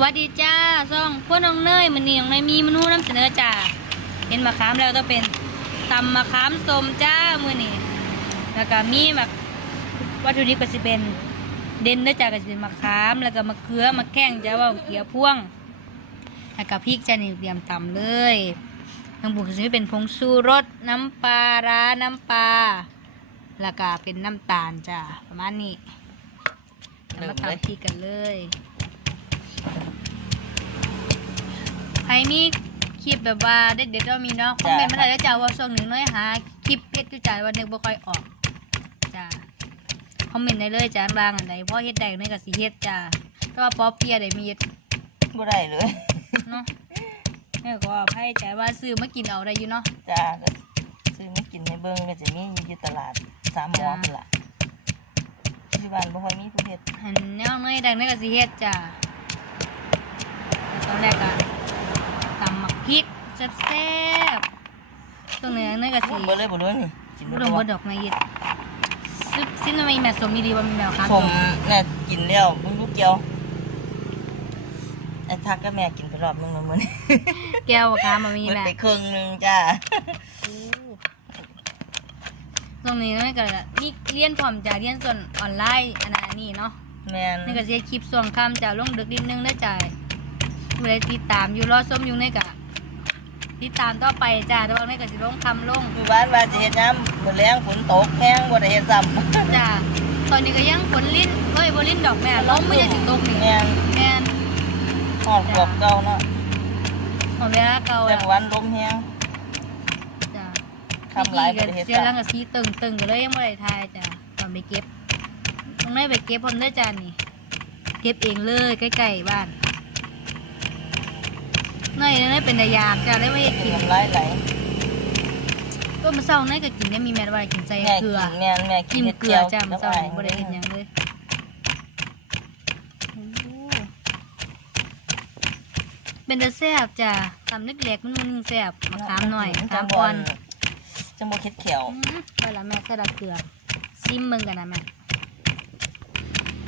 วัสดีจ้าซ่องพวกน้องเนยมันนี่น้องเนยมีมนูน้ำเสนอจ้าเห็นมะขามแล้วต้องเป็นตำมะขามส้มจ้ามือนี่แล้วก็มีแบบวัตถุดิบก็จะเป็นเด่นเด้อจ้าก็จะเป็นมะขามแล้วก็มะเขือมะแข้งจ้าว่าเกี๊ยวพ่วงแล้วก็พริกจ้านี่เตรียมตำเลยทั้งบุกจะเป็นผงชูรสน้ำปลาร้าน้ำปลาแล้วก็เป็นน้ำตาลจ้าประมาณนี้แล้วมาตำพริกกันเลย รมีคลิปแบบว่าเด็ดๆเรามีเนาะคอมเมนต์มาได้แล้วจ้าว่าช่วงหนึ่งน้อยหาคลิปเพชรจุจ่ายวันหนึ่งบ่ค่อยออกจ้าคอมเมนต์ได้เลยจ้าบางอันใดเพราะเฮ็ดได้ในกับสีเฮ็ดจ้าแต่ว่าป๊อปเปียได้มีเฮ็ดบ่ได้เลยเนาะแม่ก็อภัยจ้าว่าซื้อมากินเอาได้อยู่เนาะจ้าก็ซื้อมากินให้เบิ่งก็จะมีอยู่ตลาดสามหมอจ้าพุ่นล่ะที่บ้านบ่ค่อยมีผู้เฮ็ดหันแนวน้อยดังในกับสีเฮ็ดจ้าแล้วตอนแรกอะตำหมั กพริกแซ่บๆตรงนี้ในกับสีบ่เลยบ่เลยนี่กินบ่บ่ดมบ่บ่ดอกในเฮ็ดซึ่งซึ่งทำไมแม่สมมีดีว่ามีแมวค้างสมน่ะกินแล้วมึงรู้เกี่ยวไอ้ทักกับแม่กินไปรอบนึงแล้วมื้อนี้แก้วค้ามามีหมดแม่ไปครึ่งนึงจ้าตรงนี้นั่นก็นี่เรียนพร้อมจะเรียนส่วนออนไลน์อันนั้นอันนี้เนาะ แม่นนี่ก็จะคลิปส่วนค่ำจะลงดึกนิดนึงได้จ่ายผู้ใดติดตามอยู่รอส้มอยู่ในกะ ติดตามต่อไปจ้าแต่ว่าในก็สิลงคำลงอยู่บ้านว่าจะเฮ็ดน้ำมื้อแรงฝนตกแห้งบ่ได้เฮ็ดซ้ำจ้าตอนนี้ก็ยังฝนลิ้นเอ้ยบ่ลิ้นดอกแม่ลมไม่ได้สิตกนี่แม่นแม่นฮอดขวบเก่าเนาะของเวลาเก่าแต่อะเมื่อวันลมแห้งจ้าคำหลายกับ่ได้เฮ็ดเสียหลังซ้ำกับสีตึงตึงกันเลยยังไม่ได้ทายจ้ะตอนไปเก็บตรงไหนไปเก็บพร้อมเด้อจ้านี่เก็บเองเลยใกล้ๆบ้าน น้อยน้อยเป็นตายากจ้าได้ไม่ได้กินน้ำลายไหลก็มาเศร้าน้อยก็กินเนี่ยมีแม่ว่ากินใจแม่เกกิลือนแม่นแม่กิกินนเห็ดเกลืเจีอยวจ้ามาเศร้ากับบ่ได้เห็นหยังเลยโอ้เป็นตาแซ่บจ้ะตำเล็กๆมันมันแซ่บมะขามหน่อยมะขามอ่อน จังบ่เค็ดเขียวอืมไปละแม่ใส่ละเกลือซิมมึงกันนะแม่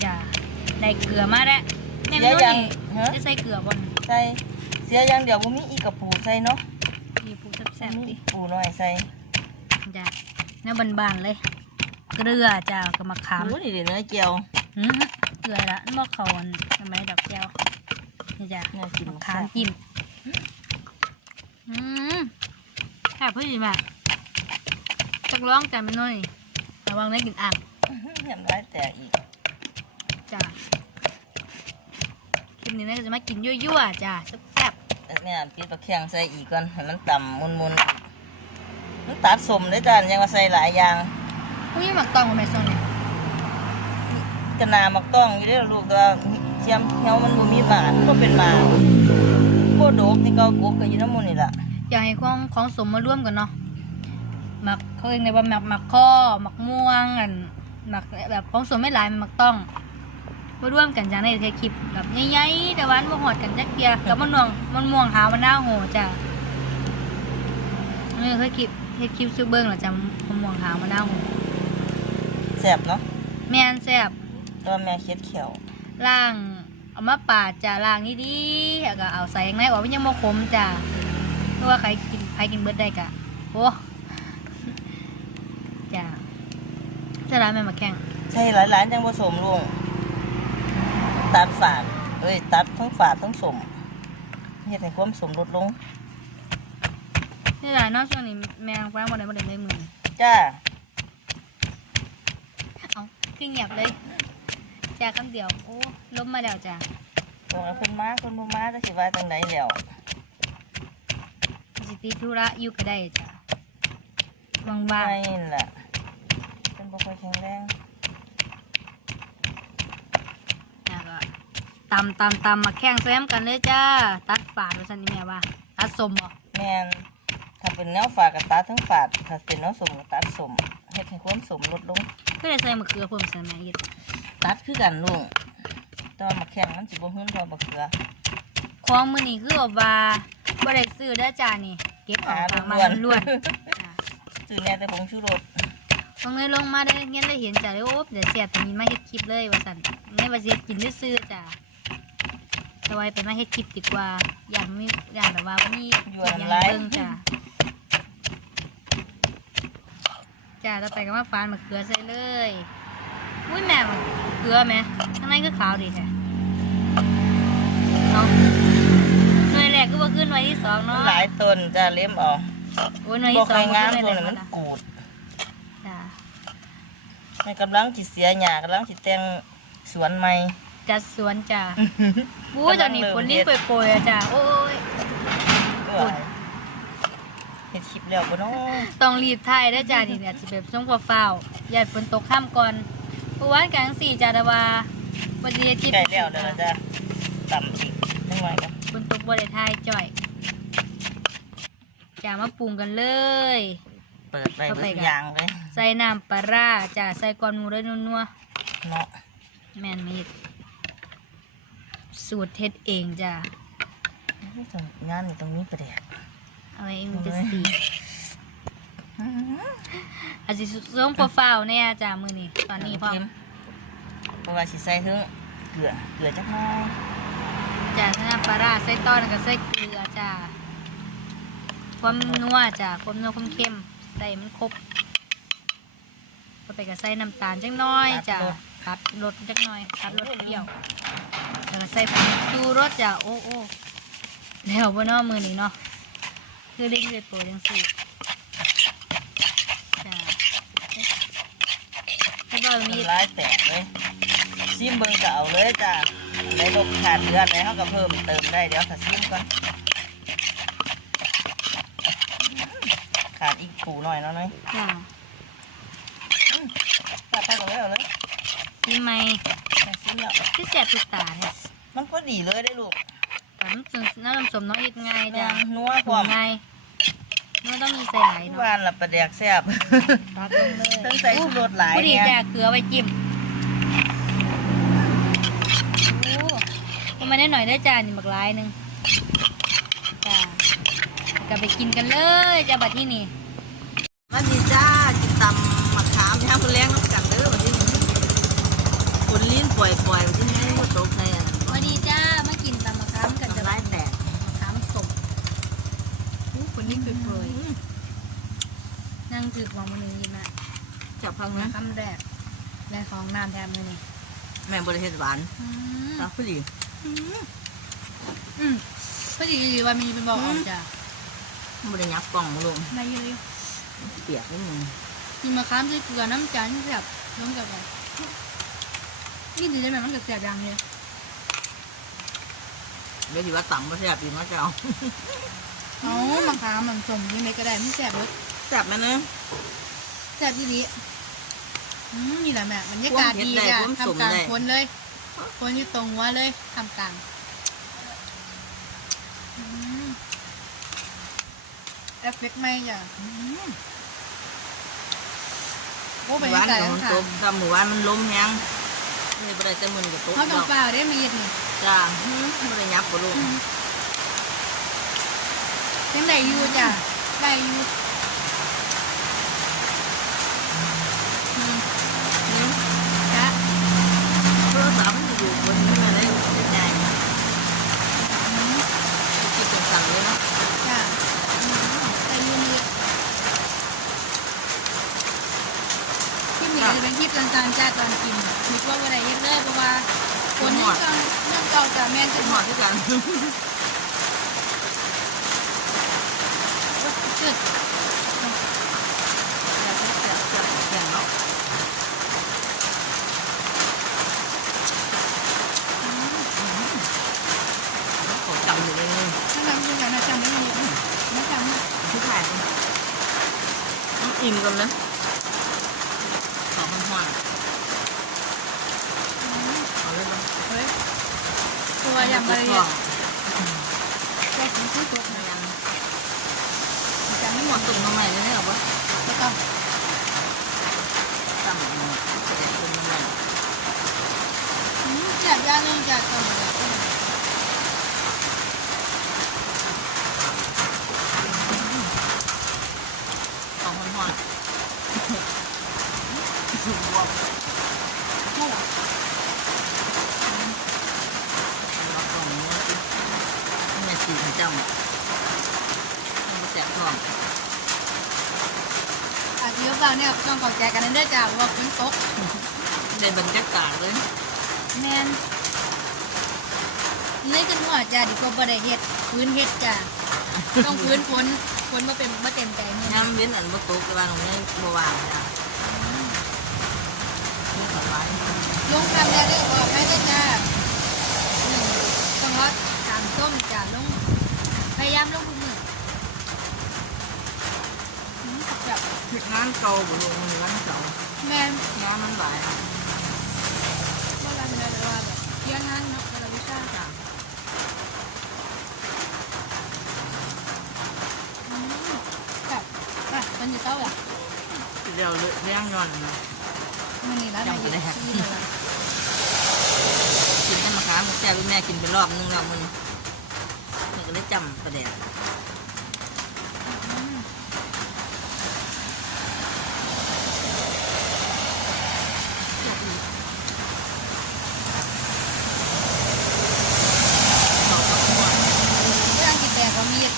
จ้าได้เกลือมาแล้วแม่เสีไม่ยรู้ยังนี่ฮะจะใส่เกลือบนใส่ เสียอย่างเดียวบ่มีอีกกระปูใส่เนาะมีปูแซ่บๆมีดิปูน้อยใส่จ้าเนื้อบานๆเลย เกลือจ้ากับมะขามโอ้นี่เดี๋ยวเนื้อเจียวอืมเกลือละนอกเขาอันทำไมดอกแก้วนี่จ้าน่ากินมะมากขามจิ้มอืมแค่พอดีแม่จักร้องจ้าไม่น้อยระวังได้กินอ่างยำลายแตกอีกจ้าคลิปนี้น่าจะมากินยั่วๆจ้า แซ่บแต่แม่ปิดปลาแข็งใส่อีกก่อนให้มันต่ำมุนๆมันตัดสมได้จ้ะยังว่าใส่หลายอย่างๆอุ้ยหมักตองของแม่ซอนเนี่ยกระนามักต้องอยู่เด้อลูกแตัวาเทียมเหี่ยวมันบ่มีหมามันบ่เป็นหมาโคโดกนี่ก็กบก็อยู่น้ำมูนี่ล่ะอยากให้ของของสมมาร่วมกันเนาะหมักเขาเองเลยว่าหมักหมักข้อหมักม่วงอันหมักแบบของสมไม่หลายมันหมักต้อง มาร่วมกันจ้าในเทคลิปแบบใหญ่ๆแต่วาอันบ่หอดกันจักเกียกับมันม่วงมันม่วงหาวมันหน้าวโหจ้านี่เคยคลิปเทคลิปซูเบิ้งเหรอจ้ามันม่วงหาวมันหน้าวโหแซ่บเนาะแม่นแซ่บแตัวาแม่เค็ดเขียวล่างเอามาปาดจ้าล่างนี่ดีๆแล้วก็เอาใส่ข้างในออกมันยังโมขมจ้าเพราะว่าใครกินใครกินเบิร์ดได้กะโอ้จ้าจะร้านแม่มาแข่งใช่หลายๆจังผสมลุง ตัดฝาดเอ้ยตัดทั้งฝาดทั้งสมเฮ็ดให้ความสมลดลงนี่ร้านนอกช่วงนี้แม่แป้งมาได้มาได้เลยมือจ้าเอาขึ้นเงียบเลยจ้าคำเดียวโอ้ล้มมาแล้วจ้าตรงนั้นเพิ่นมาเพิ่นบ่มาจะสิว่าจังไดแล้วสิติธุระอยู่ก็ได้จ้าว่างไม่ล่ะเพิ่นบ่ค่อยแข็งแรง ๆแล้วก็ ตำตำตำมาแข่งแซมกันเลยจ้า ตัดฝาดว่าสันนี่แม่ว่า ตัดสมบ่แม่นถ้าเป็นแนวฝาดก็ตัดทั้งฝาดถ้าเป็นแนวสมก็ตัดสมเฮ็ดให้ความสมลดลงก็เลยใส่มะเขือเพิ่มใส่แม่อีกตัดคือกันลุงแต่ว่ามาแข็งมันสิบ่หื้นเท่าบักเขือของมือนี่คือแบบว่าบ่ได้ซื้อได้อจ้านี่ เก็บเอาฝากมาล้วนๆจ้ะซื้อแน่แต่ผงชูรสตรงนี้ลงมาได้เงี้ยได้เห็นจ้ะเลยโอ๊บเดี๋ยวเสียบตรงนี้มาเฮ็ดคลิปเลยว่าสั่นไม่ว่าสิเฮ็ดกินได้ซื้อๆจ้ะ สบายไปมาเฮ็ดคลิปดีกว่า อย่างมีอย่างแบบว่ามีอยู่อันอย่างไรเบิ่งจ้ะจ้าต่อไปก็มาฟานมะเขือใส่เลยอุ้ยแม่มะเขือไหมข้างในก็ขาวดีแท้เนาะหน่วยแรกก็บ่ขึ้นหน่วยที่สองเนาะหลายต้นจ้าเลี้ยมออกโอ้ยหน่วยบอที่กสอใครงบ่งามขึ้นหน่วยตัวแรกนี้มันนะกูดจ้ามันกำลังจิเสียหญ้ากำลังจิแต่งสวนใหม่ จัดสวนจ้าอุ้ยตอนนี้ฝนลิ้นโปรยๆอะจ้าโอ้ยเอ้ยเฮ็ดคลิปแล้วบ่เนาะต้องรีบถ่ายได้อจ้านี่เนี่ยสิแบบช่วงฟ้าวๆอย่าให้ฝนตกข้ามก่อนเพราะว่าอันกลางสี่จ้าแต่ว่าวันนี้อาทิตย์ใกล้แล้วเด้อจ้าต่ำอีกนิดหน่อยก็ฝนตกบ่ได้ถ่ายจ่อยจ้ามาปรุงกันเลย เปิดไปเบิดทุกอย่างเลยใส่น้ำปลาร้าจ้าใส่ก้อนหมูด้วยนัวเนาะ ๆแม่นมีด สูตรเฮ็ดเองจ้านี่ตรงงานนี่ตรงนี้ประเดกเอาไว้มันจะสีอาจสิส่งฟ้าวๆเนี่ยจ้ามื้อนี้ตอนนี้พร้อมเพราะว่าสิใส่ถึงเกลือเกลือจักหน่อยจ้าใส่น้ำปลาร้าใส่ตอนก็ใส่เกลือจ้าความนัวจ้าความนัวความเค็มใส่มันครบก็ไปก็ใส่น้ำตาลจักหน้อยจ้า ตัดรสจักหน่อย ตัดรสเปรี้ยวแล้วก็ใส่ผงชูรสจ้าโอ้โอ้แล้วบ่เนาะมือนี้เนาะคือลิงเลยโปรยจังซี่จ้าแล้วก็มีน้ำลายแตกเลยซิมเบิ่งก็เอาเลยจ้าในลบขาดเลือดอะไรเขาก็เพิ่มเติมได้เดี๋ยวถ้าซิมก่อนขาดอีกผูหน่อยเนาะน้อยจ้าขาดไปก็เลยเอาเลย นี่ไหมแต่ซิมแล้วที่แสบตุกตาเนี่ยมันก็ดีเลยได้ลูกแต่น้ำส้มน้ำส้มน้องอิดง่ายจ้ะนัวพหัร้วอมง่ายไม่ต้องมีใส่ไหลเนาะบ้านละประเดกแซ่บตักลงเลยต้องใส่ชูรสหลายพอดีเนี่ยจ้ะเกลือไว้จิ้มโอ้เอามาได้หน่อยได้อจ้านี่บักลายหนึ่งจ้ากลับไปกินกันเลยจ้าบัดที่นี่มันดีจ้าจิตำมะขามย่างแรงน้ำกันเด้อวันนี้ คนลิ้นปล่อยปล่อยวันที่นี้ก็ตกในอะพอดีจ้ามากินตำมะขามกันจะน้ำลายแตกมะขามสมอู้คนนี้เปรยๆนั่งถือของมือหนึ่งยินนะจับพังมะนะขามแรกแรกของน้ำแทนมือนี่แม่บริเทศหวานอืมตาผู้ดีอืมพอดีว่ามีเป็นบอกออกจ้ะบริยับกล่องมาลงไม่เยอะเปียกนิดนึงกินมะขามใส่เกลือน้ำจานที่แบบน้ำกับอะไร นี่ดีได้ไหมมันกับแสบยังเลยเดี๋ยวถือว่าต่ำมาแซ่บปีมาเจ้าอ๋อมะขามมันสมยังไงก็ได้ไม่แสบเลยแซ่บไหมเนอะแสบที่นี้อืมนี่แหละแม่บรรยากาศดีจ้ะทำกลางคนเลยคนอยู่ตรงหัวเลยทำกลางอืมเอฟเฟกต์ไม่จ้ะอืมโอ้บรรากาศหวายนกับมันค่ะตกทำหมู่บ้านมันล้มยัง นี่บริเตมันกับตกเขาต้องเปล่าได้มาเย็ดนี่จ้าบริยับกว่าลงยังได้อยู่จ้ะได้อยู่อืมจ้ะ โทรศัพท์มันอยู่บนนี้มาได้ได้ใจ อืม คิดเป็นสั่งเลยเนาะ จ้ะอืมได้อยู่นี่คลิปนี้ก็จะเป็นคลิปสั้นๆจ้ะตอนกินคิดว่าวันไหนเย็ดเลยเพราะว่าคนนี้ก็เรื่องเก่าจ้ะแม่ เป็ จะ น ห ห อ อ ด ดที่กัน จุด แข็งเนาะขอจำอยู่เลยถ้าทำคือการจำไม่ได้ไม่จำนะที่ถ่ายอิ่มกันนะขอมันห่อนเอาเลยปะเฮ้ยตัวย่างอะไรก็เนี่ยแค่ชิ้นที่ตัวพยายาตุ่มมดตุ่มมาใหม่เลยเนี่ยหรอวะแล้วก็จำมันจะได้ตุ่มมาใหม่จับยาเรื่องจากก่อนเลยขอมันห่อนสุกบวบโม่เรากล่องนี้สีของจ้ามันบ่แสบท้อง อา เดี๋ยวเปล่าเนี่ยต้องขอแจกันเด้อจ้าว่าฝนตกได้บรรยากาศเลยแมนเลยกันหัวจ้าดีกว่าบ่ได้เฮ็ดพื้นเฮ็ดจ้าต้องพื้นฝนฝนมาเป็นมาเต็มใจมือน้ำเว้นอันบ่ตกแต่ว่าตรงนี้บ่ว่างจ้ะนี่ก็หลายลงทำแล้วเด้อบอกให้ได้อจ้าหนึ่งต้องรอตามส้มจ้าลงพยายามลงทุกมืออืม แบบเฮ็ดงานเก่าบ่ลงงานเก่าแมนงานมันหลายว่าเราเป็นอะไรว่าแบบเที่ยงงานเนาะเราวิชาจ้ะอืมแบบอะมันอยู่เต้าอะเดี๋ยวเลี้ยงย้อนมันนี่ร้านไหนอยู่ที่นี่ละกินน้ำมะขามแซ่บแม่กินไปรอบนึงแล้วมันนี่ก็เลยจำประเดี๋ยว อืม เขาก็ม่วน เรื่องกินแตกว่ามีด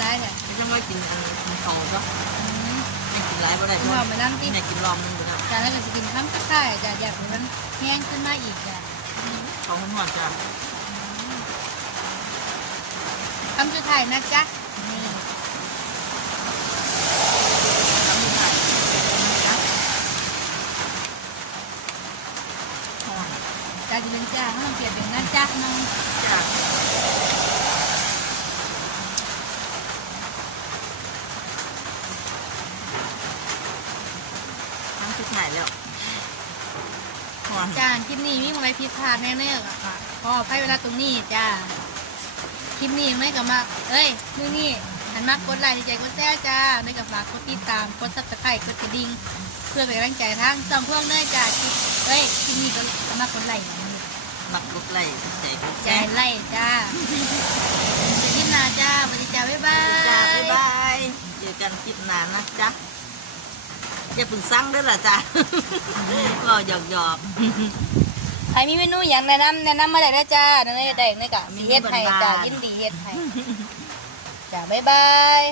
ร้ายแหละ ไม่ต้องว่ากินอันมันเขาก็ อืม ไม่กินหลายบ่ได้เพ เพ ราะ ราะ ว่า ว่ามันนั่งที่ แม่กินรอบ นึงก็ได้การแล้วก็จะกินข้ามข้าวจะอยากให้มันแห้งขึ้นมาอีกจ้ะเขาหอนจ้ะคำสุดท้ายนะจ๊ะนี่จ้ะหอนจ้าจะเป็นจ้าห้องเกียรติเป็นนะจ๊ะน้องจ้ะ ทำสุดท้ายแล้วหอนจ้าคลิปนี้มีอะไรผิดพลาดแน่ๆอะค่ะขออภัยเวลาตรงนี้จ้าคลิปนี้ไม่กับมาเอ้ยมือนี่หันมากดไลค์ดีใจกดแชร์จ้าในกับฝากกดติดตามกดซับสไครต์กดกระดิ่งเพื่อเป็นกำลังใจทางช่องพวกเนยจ้าคลิปเอ้ยคลิปนี้ก็สามารถกดไลค์มักลุกไล่ใจกุกใจแจ้งไล่จ้าเจอที่นาจ้าสวัสดีจ้าบ๊ายบายจ้าบ๊ายบายเจอกันคลิปหน้านะจ๊ะ อย่าเพึ่งสั่งเด้วยล่ะจ้ะเราหยอกหยอกใครมีเมนูอย่างแนะนำแนะนำมาได้เลยจ้าแนะนำได้เลยกะมีมีเฮ็ดให้จ้าบ้านๆยินดีเฮ็ดให้จ้าบ๊ายบาย